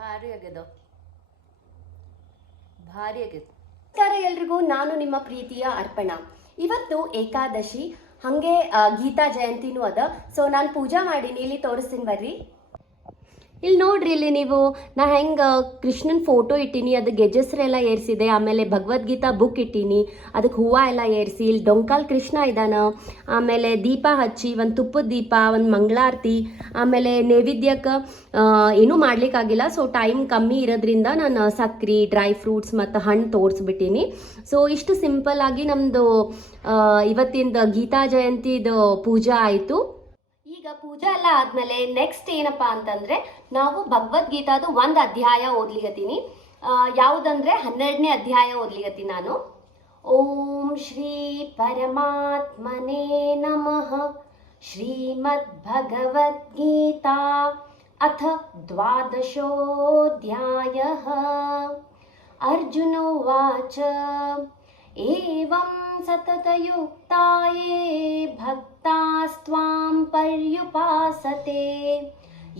ಭಾರಿ ಆಗ್ಯದ ನಮಸ್ಕಾರ ಎಲ್ರಿಗೂ, ನಾನು ನಿಮ್ಮ ಪ್ರೀತಿಯ ಅರ್ಪಣಾ. ಇವತ್ತು ಏಕಾದಶಿ, ಹಂಗೆ ಗೀತಾ ಜಯಂತಿನೂ ಅದ. ಸೊ ನಾನು ಪೂಜಾ ಮಾಡೀನಿ, ಇಲ್ಲಿ ತೋರಿಸ್ತೀನಿ ಬರ್ರಿ. ಇಲ್ಲಿ ನೋಡ್ರಿ, ಇಲ್ಲಿ ನೀವು ನಾ ಹೆಂಗೆ ಕೃಷ್ಣನ್ ಫೋಟೋ ಇಟ್ಟೀನಿ, ಅದು ಗೆಜ್ಜೆಸ್ರೆಲ್ಲ ಏರಿಸಿದೆ. ಆಮೇಲೆ ಭಗವದ್ಗೀತಾ ಬುಕ್ ಇಟ್ಟೀನಿ, ಅದಕ್ಕೆ ಹೂವು ಎಲ್ಲ ಏರಿಸಿ. ಇಲ್ಲಿ ಡೊಂಕಾಲ್ ಕೃಷ್ಣ ಇದ್ದಾನ. ಆಮೇಲೆ ದೀಪ ಹಚ್ಚಿ, ಒಂದು ತುಪ್ಪದ ದೀಪ, ಒಂದು ಮಂಗಳಾರತಿ. ಆಮೇಲೆ ನೈವೇದ್ಯಕ್ಕೆ ಏನೂ ಮಾಡ್ಲಿಕ್ಕಾಗಿಲ್ಲ. ಸೊ ಟೈಮ್ ಕಮ್ಮಿ ಇರೋದ್ರಿಂದ ನಾನು ಸಕ್ರೆ, ಡ್ರೈ ಫ್ರೂಟ್ಸ್ ಮತ್ತು ಹಣ್ಣು ತೋರಿಸ್ಬಿಟ್ಟೀನಿ. ಸೊ ಇಷ್ಟು ಸಿಂಪಲ್ ಆಗಿ ನಮ್ಮದು ಇವತ್ತಿಂದ ಗೀತಾ ಜಯಂತಿದು ಪೂಜಾ ಆಯಿತು. ಈಗ ಪೂಜೆ ಎಲ್ಲ ಆದ್ಮೇಲೆ ನೆಕ್ಸ್ಟ್ ಏನಪ್ಪಾ ಅಂತಂದ್ರೆ, ನಾವು ಭಗವದ್ಗೀತಾದು ಒಂದು ಅಧ್ಯಾಯ ಓದ್ಲಿಗತ್ತೀನಿ. ಯಾವುದಂದ್ರೆ 12ನೇ ಅಧ್ಯಾಯ ಓದ್ಲಿಗತ್ತೀನಿ ನಾನು. ಓಂ ಶ್ರೀ ಪರಮಾತ್ಮನೇ ನಮಃ. ಶ್ರೀಮದ್ ಭಗವದ್ಗೀತಾ ಅಥ 12ೋऽಧ್ಯಾಯಃ. ಅರ್ಜುನೋವಾಚ ಏವಂ ಸತತಯುಕ್ತಾಯೇ ಭಕ್ತಾಸ್ತ್ವಾಂ ಪರ್ಯುಪಾಸತೆ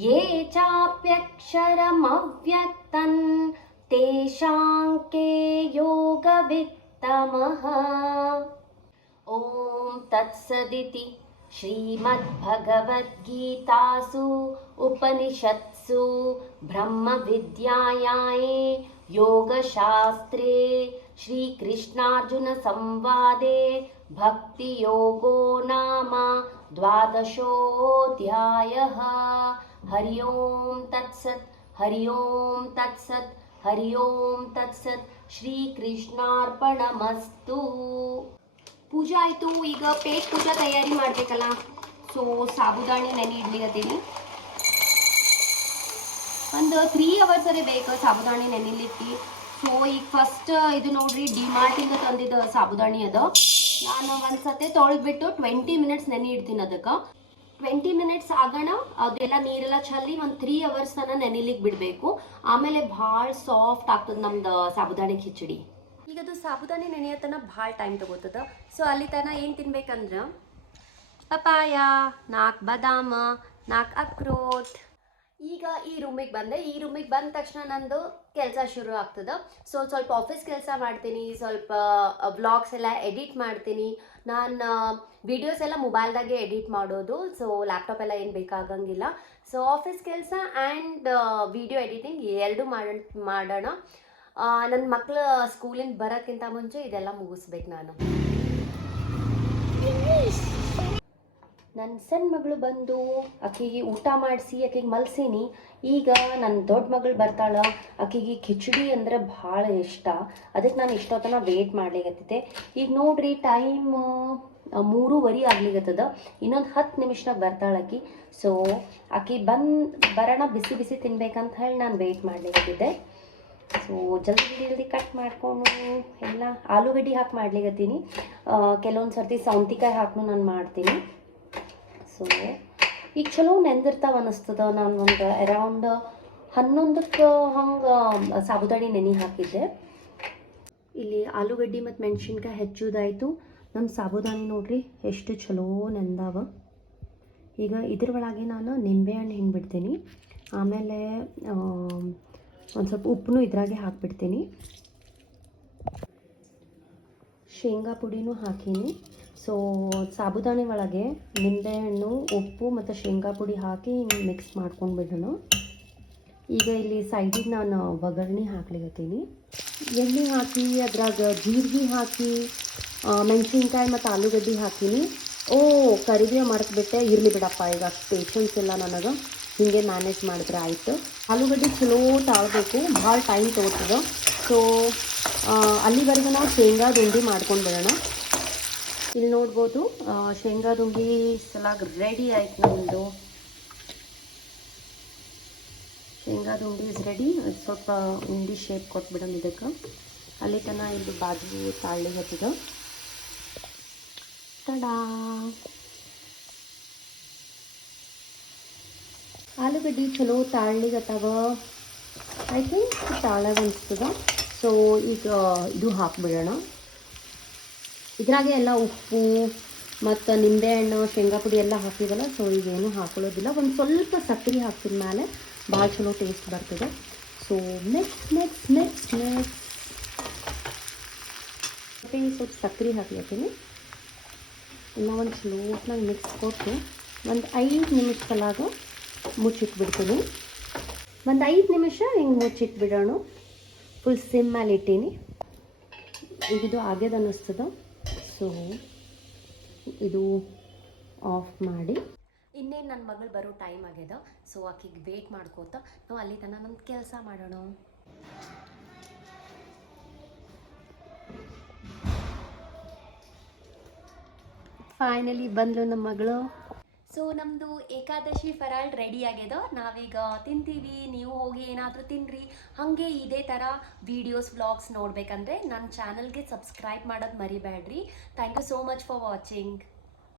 ಯೇ ಚಾಪ್ಯಕ್ಷರಮವ್ಯಕ್ತಂ ತೇಷಾಂ ಕೆ ಯೋಗವಿತ್ತಮಃ. ಓಂ ತತ್ಸದಿತಿ ಶ್ರೀಮದ್ಭಗವದ್ಗೀತಾಸು ಉಪನಿಷತ್ಸು ಬ್ರಹ್ಮವಿದ್ಯಾಯಾಂ ಯೋಗಶಾಸ್ತ್ರೇ ಶ್ರೀಕೃಷ್ಣಾರ್ಜುನ ಸಂವಾದೆ ಭಕ್ತಿಯೋಗೋ ನಾಮ 12ೋऽಧ್ಯಾಯಃ. ಹರಿ ಓಂ ತತ್ಸತ್, ಹರಿ ಓಂ ತತ್ಸತ್, ಹರಿ ಓಂ ತತ್ಸತ್. ಶ್ರೀಕೃಷ್ಣಾರ್ಪಣಮಸ್ತು. ಪೂಜಾ ಆಯಿತು. ಈಗ ಪೇಟ್ ಪೂಜಾ ತಯಾರಿ ಮಾಡಬೇಕಲ್ಲ. ಸೊ ಸಾಬುದಾಣಿ ನೆನೆ ಇಡ್ಲಿಗತ್ತೀನಿ. ಒಂದು 3 ಅವರ್ಸ್ ಬೇಕು ಸಾಬುದಾಣಿ ನೆನಿಲಿಕ್ಕೆ. ಸೊ ಈಗ ಫಸ್ಟ್ ಇದು ನೋಡ್ರಿ, ಡಿಮಾರ್ಟಿಂದ ತಂದಿದ್ದ ಸಾಬುದಾಣಿ ಅದು. ನಾನು ಒಂದ್ಸತಿ ತೊಳೆದ್ಬಿಟ್ಟು 20 ಮಿನಿಟ್ಸ್ ನೆನೆ ಇಡ್ತೀನಿ. ಅದಕ್ಕೆ 20 ಮಿನಿಟ್ಸ್ ಆಗೋಣ, ಅದೆಲ್ಲ ನೀರೆಲ್ಲ ಚಲ್ಲಿ ಒಂದು 3 ಅವರ್ಸ್ ತನಕ ನೆನಿಲಿಕ್ಕೆ ಬಿಡಬೇಕು. ಆಮೇಲೆ ಭಾಳ ಸಾಫ್ಟ್ ಆಗ್ತದೆ ನಮ್ದು ಸಾಬುದಾಣಿ ಖಿಚಡಿ. ಈಗ ಅದು ಸಾಬುದಾಣಿ ನೆನೆಯತನ ಭಾಳ ಟೈಮ್ ತಗೋತದ. ಸೊ ಅಲ್ಲಿ ತನಕ ಏನು ತಿನ್ಬೇಕಂದ್ರೆ, ಪಪಾಯ, 4 ಬಾದಾಮ, 4 ಅಕ್ರೋಟ್. ಈಗ ಈ ರೂಮಿಗೆ ಬಂದೆ. ಈ ರೂಮಿಗೆ ಬಂದ ತಕ್ಷಣ ನಂದು ಕೆಲಸ ಶುರು ಆಗ್ತದೆ. ಸೊ ಸ್ವಲ್ಪ ಆಫೀಸ್ ಕೆಲಸ ಮಾಡ್ತೀನಿ, ಸ್ವಲ್ಪ ವ್ಲಾಗ್ಸ್ ಎಲ್ಲ ಎಡಿಟ್ ಮಾಡ್ತೀನಿ. ನಾನು ವಿಡಿಯೋಸ್ ಎಲ್ಲ ಮೊಬೈಲ್ದಾಗೆ ಎಡಿಟ್ ಮಾಡೋದು. ಸೊ ಲ್ಯಾಪ್ಟಾಪ್ ಎಲ್ಲ ಏನು ಬೇಕಾಗಂಗಿಲ್ಲ. ಸೊ ಆಫೀಸ್ ಕೆಲಸ ಆ್ಯಂಡ್ ವಿಡಿಯೋ ಎಡಿಟಿಂಗ್ ಎರಡೂ ಮಾಡೋಣ. ನನ್ನ ಮಕ್ಕಳು ಸ್ಕೂಲಿಂದ ಬರೋಕ್ಕಿಂತ ಮುಂಚೆ ಇದೆಲ್ಲ ಮುಗಿಸ್ಬೇಕು ನಾನು. ನನ್ನ ಸಣ್ಣ ಮಗಳು ಬಂದು ಆಕೆಗೆ ಊಟ ಮಾಡಿಸಿ ಆಕೆಗೆ ಮಲ್ಸೀನಿ. ಈಗ ನನ್ನ ದೊಡ್ಡ ಮಗಳು ಬರ್ತಾಳೆ. ಆಕೆಗೆ ಖಿಚಡಿ ಅಂದರೆ ಭಾಳ ಇಷ್ಟ. ಅದಕ್ಕೆ ನಾನು ಇಷ್ಟೊತ್ತನ ವೇಟ್ ಮಾಡ್ಲಿಕತ್ತಿದ್ದೆ. ಈಗ ನೋಡ್ರಿ, ಟೈಮ್ 3:30 ಆಗ್ಲಿಕತ್ತದ. ಇನ್ನೊಂದು 10 ನಿಮಿಷನಾಗ ಬರ್ತಾಳೆ ಆಕೆ. ಸೊ ಆಕೆ ಬರೋಣ ಬಿಸಿ ಬಿಸಿ ತಿನ್ಬೇಕಂತ ಹೇಳಿ ನಾನು ವೇಟ್ ಮಾಡ್ಲಿಕತ್ತಿದ್ದೆ. ಸೊ ಜಲ್ದಿ ಕಟ್ ಮಾಡ್ಕೊಂಡು ಎಲ್ಲ ಆಲೂಗಡ್ಡೆ ಹಾಕಿ ಮಾಡ್ಲಿಕತ್ತೀನಿ. ಕೆಲವೊಂದು ಸರ್ತಿ ಸೌಂತಿಕಾಯಿ ಹಾಕಿ ನಾನು ಮಾಡ್ತೀನಿ. ಸೊ ಈಗ ಚಲೋ ನೆಂದಿರ್ತಾವೆ ಅನ್ನಿಸ್ತದ. ನಾನು ಒಂದು ಅರೌಂಡ್ 11ಕ್ಕೆ ಹಂಗೆ ಸಾಬುದಾಣಿ ನೆನೆ ಹಾಕಿದ್ದೆ. ಇಲ್ಲಿ ಆಲೂಗಡ್ಡೆ ಮತ್ತು ಮೆಣಸಿನ್ಕಾಯಿ ಹೆಚ್ಚೋದಾಯಿತು. ನಮ್ಮ ಸಾಬುದಾಣಿ ನೋಡ್ರಿ ಎಷ್ಟು ಚಲೋ ನೆಂದಾವ. ಈಗ ಇದ್ರ ಒಳಗೆ ನಾನು ನಿಂಬೆಹಣ್ಣು ಹಿಂಡ್ಬಿಡ್ತೀನಿ. ಆಮೇಲೆ ಒಂದು ಸ್ವಲ್ಪ ಉಪ್ಪು ಇದ್ರಾಗೆ ಹಾಕಿಬಿಡ್ತೀನಿ. ಶೇಂಗಾ ಪುಡಿನೂ ಹಾಕೀನಿ. ಸೊ ಸಾಬುದಾಣಿ ಒಳಗೆ ನಿಂಬೆಹಣ್ಣು, ಉಪ್ಪು ಮತ್ತು ಶೇಂಗಾ ಪುಡಿ ಹಾಕಿ ಮಿಕ್ಸ್ ಮಾಡ್ಕೊಂಡು ಬಿಡೋಣ. ಈಗ ಇಲ್ಲಿ ಸೈಡಿಗೆ ನಾನು ಒಗ್ಗರಣೆ ಹಾಕ್ಲಿಕತ್ತೀನಿ. ಎಣ್ಣೆ ಹಾಕಿ ಅದ್ರಾಗ ಜೀರಿಗೆ ಹಾಕಿ ಮೆಣಸಿನ್ಕಾಯಿ ಮತ್ತು ಆಲೂಗಡ್ಡೆ ಹಾಕೀನಿ. ಕರಿಬೇವು ಮರೆತುಬಿಟ್ಟೆ. ಇರಲಿ ಬಿಡಪ್ಪ, ಈಗ ಅಷ್ಟು ಪೇಷನ್ಸ್ ಇಲ್ಲ ನನಗೆ. ಹೀಗೆ ಮ್ಯಾನೇಜ್ ಮಾಡಿದ್ರೆ ಆಯಿತು. ಆಲೂಗಡ್ಡೆ ಚಲೋ ತಾಳಬೇಕು, ಭಾಳ ಟೈಮ್ ತೊಗೊತದ. ಸೊ ಅಲ್ಲಿವರೆಗೂ ನಾವು ಶೇಂಗಾದ ಉಂಡೆ ಮಾಡ್ಕೊಂಡು ಬಿಡೋಣ. ಇಲ್ಲಿ ನೋಡ್ಬೋದು, ಶೇಂಗಾದ ಉಂಡೆ ಸಲಾಗ ರೆಡಿ ಆಯ್ತು ನಮ್ಮದು. ಶೇಂಗಾದ ಉಂಡೆ ಇಸ್ ರೆಡಿ. ಸ್ವಲ್ಪ ಉಂಡೆ ಶೇಪ್ ಕೊಟ್ಬಿಡೋಣ ಇದಕ್ಕೆ. ಅಲ್ಲಿ ತನಕ ಇದು ಬಾಜು ತಾಳ್ಳಿ ಹತ್ತದ. ತಡಾ, ಆಲೂಗಡ್ಡೆ ಚಲೋ ತಾಳ್ಳಿಗತ್ತಾವ. ಐ ಥಿಂಕ್ ತಾಳಾಗ ಅನಿಸ್ತದ. ಸೊ ಈಗ ಇದು ಹಾಕ್ಬಿಡೋಣ. ಇದ್ರಾಗೆ ಎಲ್ಲ ಉಪ್ಪು ಮತ್ತು ನಿಂಬೆಹಣ್ಣು, ಶೇಂಗಾ ಪುಡಿ ಎಲ್ಲ ಹಾಕಿದಲ್ಲ. ಸೊ ಈಗೇನು ಹಾಕೊಳ್ಳೋದಿಲ್ಲ. ಒಂದು ಸ್ವಲ್ಪ ಸಕ್ಕರೆ ಹಾಕ್ತಿದ ಮೇಲೆ ಭಾಳ ಚಲೋ ಟೇಸ್ಟ್ ಬರ್ತದೆ. ಸೊ ನೆಕ್ಸ್ಟ್ ಸ್ವಲ್ಪ ಸಕ್ಕರೆ ಹಾಕ್ಲತ್ತೀನಿ. ಇನ್ನೂ ಒಂದು ಸ್ಲೋಟ್ನಾಗ ಮಿಕ್ಸ್ ಕೊಟ್ಟು ಒಂದು 5 ನಿಮಿಷ ತಲಾಗ ಮುಚ್ಚಿಟ್ಬಿಡ್ತೀನಿ. ಒಂದು 5 ನಿಮಿಷ ಹಿಂಗೆ ಮುಚ್ಚಿಟ್ಬಿಡೋಣ. ಫುಲ್ ಸಿಮ್ ಮೇಲೆ ಇಟ್ಟೀನಿ. ಈಗ ಇದು ಆಗ್ಯದ ಅನ್ನಿಸ್ತದ. ಸೊ ಇದು ಆಫ್ ಮಾಡಿ, ಇನ್ನೇನು ನನ್ನ ಮಗಳು ಬರೋ ಟೈಮ್ ಆಗ್ಯದ. ಸೊ ಆಕಿಗೆ ವೇಟ್ ಮಾಡ್ಕೋತ ನಾವು ಅಲ್ಲಿ ತನಕ ನಮ್ಮ ಕೆಲಸ ಮಾಡೋಣ. ಫೈನಲಿ ಬಂದ್ಲು ನಮ್ಮ ಮಗಳು. ಸೊ ನಮ್ಮದು ಏಕಾದಶಿ ಫರಾಳ್ ರೆಡಿ ಆಗ್ಯದ. ನಾವೀಗ ತಿಂತೀವಿ. ನೀವು ಹೋಗಿ ಏನಾದರೂ ತಿನ್ನಿರಿ. ಹಾಗೆ ಇದೇ ಥರ ವೀಡಿಯೋಸ್ ವ್ಲಾಗ್ಸ್ ನೋಡಬೇಕಂದ್ರೆ ನನ್ನ ಚಾನಲ್ಗೆ ಸಬ್ಸ್ಕ್ರೈಬ್ ಮಾಡೋದು ಮರಿಬೇಡ್ರಿ. Thank you so much for watching.